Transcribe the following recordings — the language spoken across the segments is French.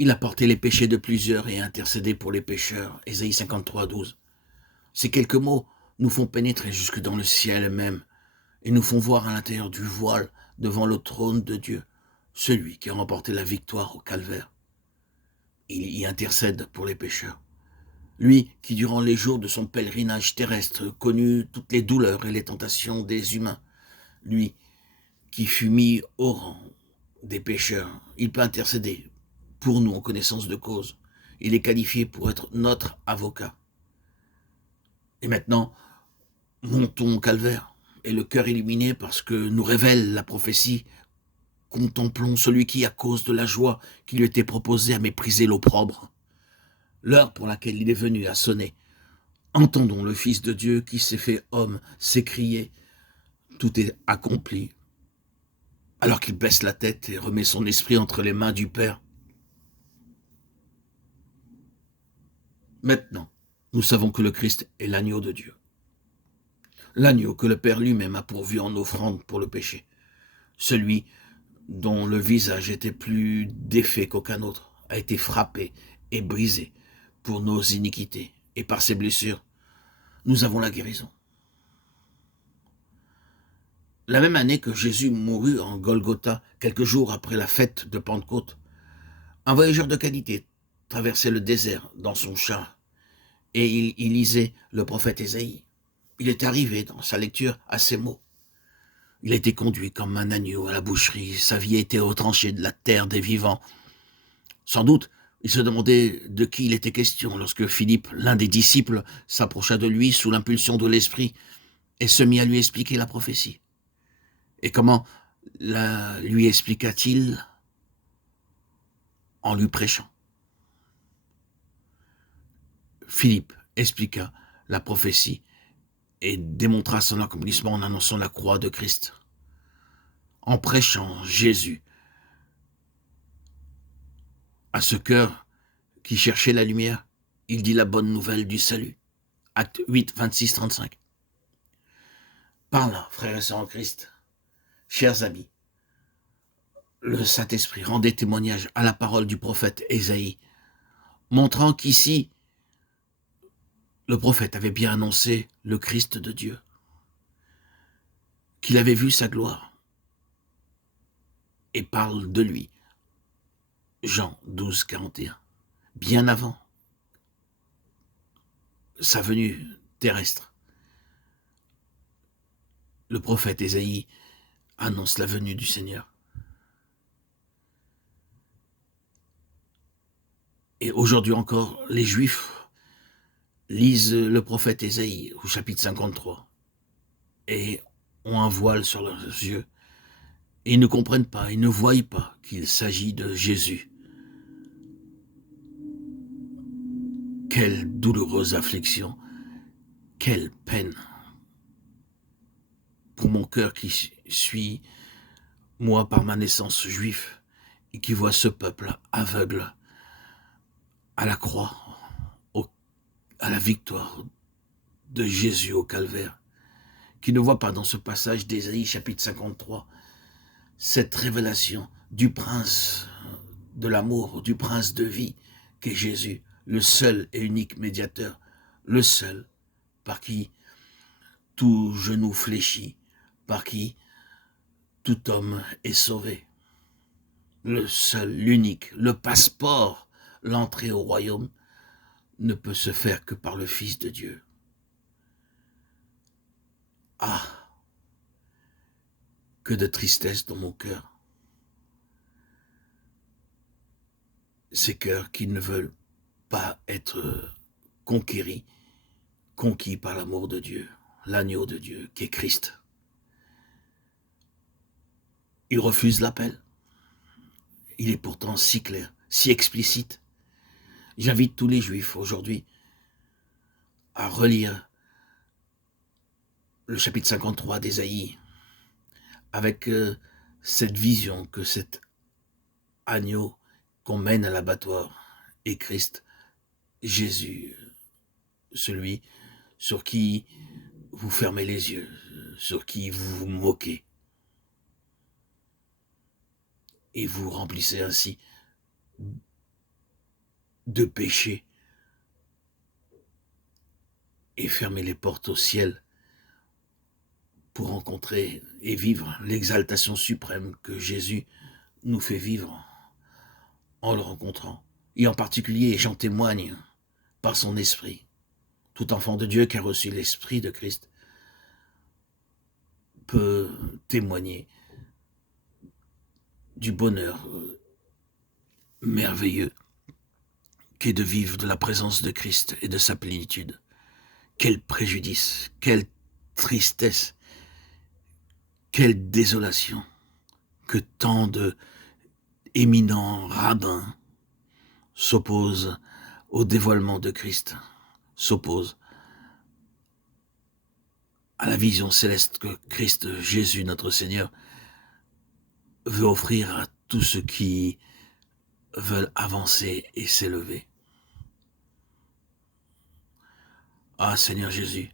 Il a porté les péchés de plusieurs et a intercédé pour les pécheurs. Ésaïe 53, 12. Ces quelques mots nous font pénétrer jusque dans le ciel même et nous font voir à l'intérieur du voile devant le trône de Dieu, celui qui a remporté la victoire au calvaire. Il y intercède pour les pécheurs. Lui qui, durant les jours de son pèlerinage terrestre, connut toutes les douleurs et les tentations des humains. Lui qui fut mis au rang des pécheurs. Il peut intercéder pour nous en connaissance de cause. Il est qualifié pour être notre avocat. Et maintenant, montons au calvaire et le cœur illuminé parce que nous révèle la prophétie. Contemplons celui qui, à cause de la joie qui lui était proposée, a méprisé l'opprobre. L'heure pour laquelle il est venu a sonné. Entendons le Fils de Dieu qui s'est fait homme s'écrier. Tout est accompli. Alors qu'il baisse la tête et remet son esprit entre les mains du Père. Maintenant, nous savons que le Christ est l'agneau de Dieu. L'agneau que le Père lui-même a pourvu en offrande pour le péché. Celui dont le visage était plus défait qu'aucun autre, a été frappé et brisé pour nos iniquités. Et par ses blessures, nous avons la guérison. La même année que Jésus mourut en Golgotha, quelques jours après la fête de Pentecôte, un voyageur de qualité traversait le désert dans son char et il lisait le prophète Ésaïe. Il est arrivé dans sa lecture à ces mots. Il a été conduit comme un agneau à la boucherie, sa vie a été retranchée de la terre des vivants. Sans doute, il se demandait de qui il était question lorsque Philippe, l'un des disciples, s'approcha de lui sous l'impulsion de l'esprit et se mit à lui expliquer la prophétie. Et comment la lui expliqua-t-il? En lui prêchant. Philippe expliqua la prophétie et démontra son accomplissement en annonçant la croix de Christ. En prêchant Jésus à ce cœur qui cherchait la lumière, il dit la bonne nouvelle du salut. Acte 8, 26, 35. Par là, frères et sœurs en Christ, chers amis, le Saint-Esprit rendait témoignage à la parole du prophète Ésaïe, montrant qu'ici, le prophète avait bien annoncé le Christ de Dieu, qu'il avait vu sa gloire, et parle de lui. Jean 12, 41. Bien avant sa venue terrestre, le prophète Ésaïe annonce la venue du Seigneur. Et aujourd'hui encore, les Juifs lisent le prophète Ésaïe au chapitre 53 et ont un voile sur leurs yeux. Et ils ne comprennent pas, ils ne voient pas qu'il s'agit de Jésus. Quelle douloureuse affliction, quelle peine pour mon cœur qui suis, moi par ma naissance juif, et qui voit ce peuple aveugle à la croix, à la victoire de Jésus au calvaire, qui ne voit pas dans ce passage d'Ésaïe chapitre 53 cette révélation du prince de l'amour, du prince de vie qu'est Jésus, le seul et unique médiateur, le seul par qui tout genou fléchit, par qui tout homme est sauvé. Le seul, l'unique, le passeport, l'entrée au royaume ne peut se faire que par le Fils de Dieu. Ah, que de tristesse dans mon cœur. Ces cœurs qui ne veulent pas être conquis par l'amour de Dieu, l'agneau de Dieu qui est Christ. Ils refusent l'appel. Il est pourtant si clair, si explicite. J'invite tous les Juifs aujourd'hui à relire le chapitre 53 d'Ésaïe avec cette vision que cet agneau qu'on mène à l'abattoir est Christ, Jésus, celui sur qui vous fermez les yeux, sur qui vous vous moquez. Et vous remplissez ainsi de péché et fermer les portes au ciel pour rencontrer et vivre l'exaltation suprême que Jésus nous fait vivre en le rencontrant. Et en particulier, j'en témoigne par son esprit. Tout enfant de Dieu qui a reçu l'esprit de Christ peut témoigner du bonheur merveilleux qu'est de vivre de la présence de Christ et de sa plénitude. Quel préjudice, quelle tristesse, quelle désolation que tant de éminents rabbins s'opposent au dévoilement de Christ, s'opposent à la vision céleste que Christ Jésus, notre Seigneur, veut offrir à tous ceux qui veulent avancer et s'élever. Ah Seigneur Jésus,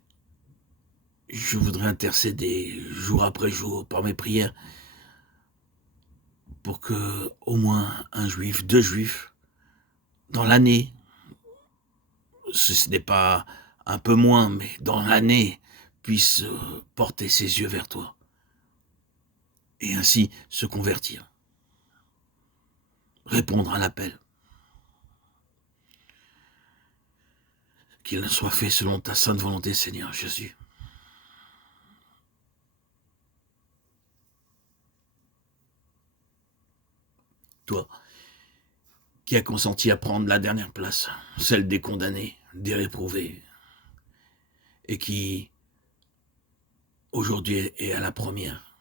je voudrais intercéder jour après jour par mes prières pour que au moins un juif, 2 juifs, dans l'année, ce n'est pas un peu moins, mais dans l'année, puissent porter ses yeux vers toi et ainsi se convertir, répondre à l'appel. Qu'il soit fait selon ta sainte volonté, Seigneur Jésus. Toi, qui as consenti à prendre la dernière place, celle des condamnés, des réprouvés, et qui, aujourd'hui, est à la première.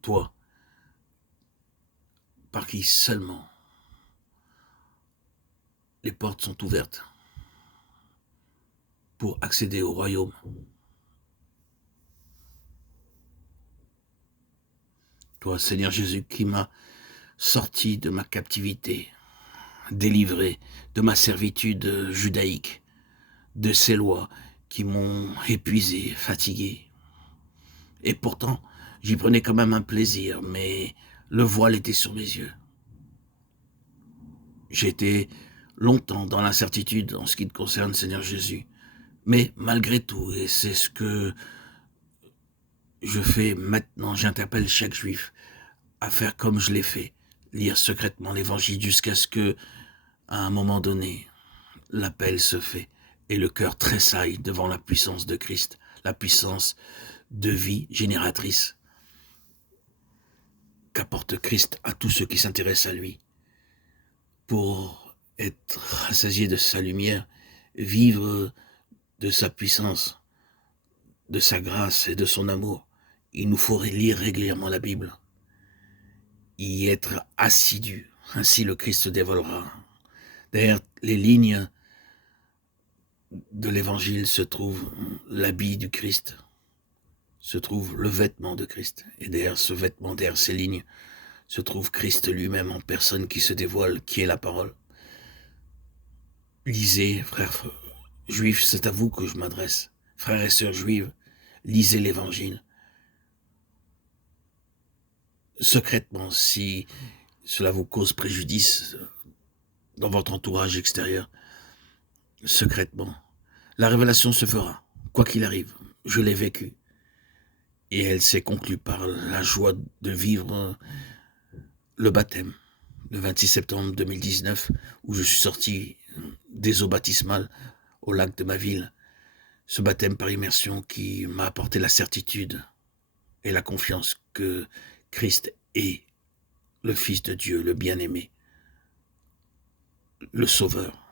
Toi, par qui seulement les portes sont ouvertes pour accéder au royaume. Toi, Seigneur Jésus, qui m'as sorti de ma captivité, délivré de ma servitude judaïque, de ces lois qui m'ont épuisé, fatigué. Et pourtant, j'y prenais quand même un plaisir, mais le voile était sur mes yeux. J'étais longtemps dans l'incertitude en ce qui te concerne, Seigneur Jésus. Mais malgré tout, et c'est ce que je fais maintenant, j'interpelle chaque juif à faire comme je l'ai fait, lire secrètement l'évangile jusqu'à ce que, à un moment donné, l'appel se fait et le cœur tressaille devant la puissance de Christ, la puissance de vie génératrice qu'apporte Christ à tous ceux qui s'intéressent à lui pour être rassasiés de sa lumière, vivre de sa puissance, de sa grâce et de son amour. Il nous faut lire régulièrement la Bible, y être assidu, ainsi le Christ se dévoilera. Derrière les lignes de l'évangile se trouve l'habit du Christ, se trouve le vêtement de Christ. Et derrière ce vêtement, derrière ces lignes, se trouve Christ lui-même en personne qui se dévoile, qui est la parole. Lisez, frères juifs, c'est à vous que je m'adresse. Frères et sœurs juives, lisez l'évangile. Secrètement, si cela vous cause préjudice dans votre entourage extérieur, secrètement, la révélation se fera, quoi qu'il arrive. Je l'ai vécue. Et elle s'est conclue par la joie de vivre le baptême, le 26 septembre 2019, où je suis sorti des eaux baptismales au lac de ma ville. Ce baptême par immersion qui m'a apporté la certitude et la confiance que Christ est le Fils de Dieu, le bien-aimé, le Sauveur.